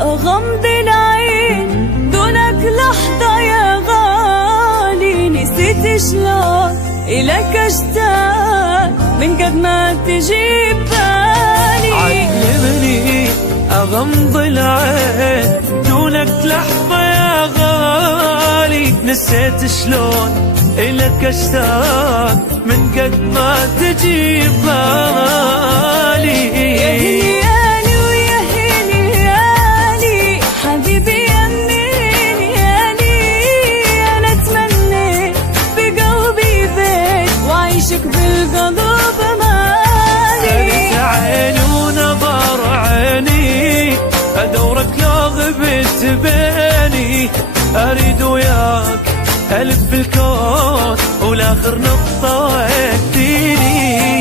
غمض العين دونك لحظة يا غالي، نسيت شلون إلك اشتاق من قد ما تجي ببالي. علمني أغمض العين دونك لحظة يا غالي، نسيت شلون إلك اشتاق من قد ما تجي ببالي. بالقلب مالي خلت عيني ونظر عيني أدورك لو غبت بيني، أريد وياك ألف الكون والآخر نقطة ويديني.